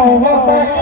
哦 吼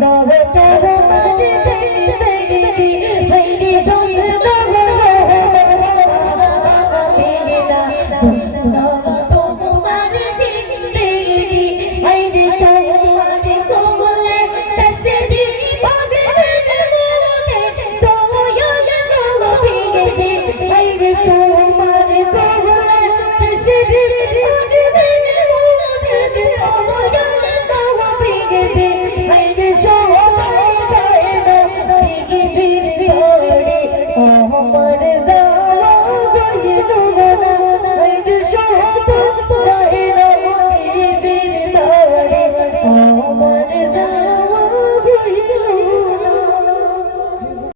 Don't আমার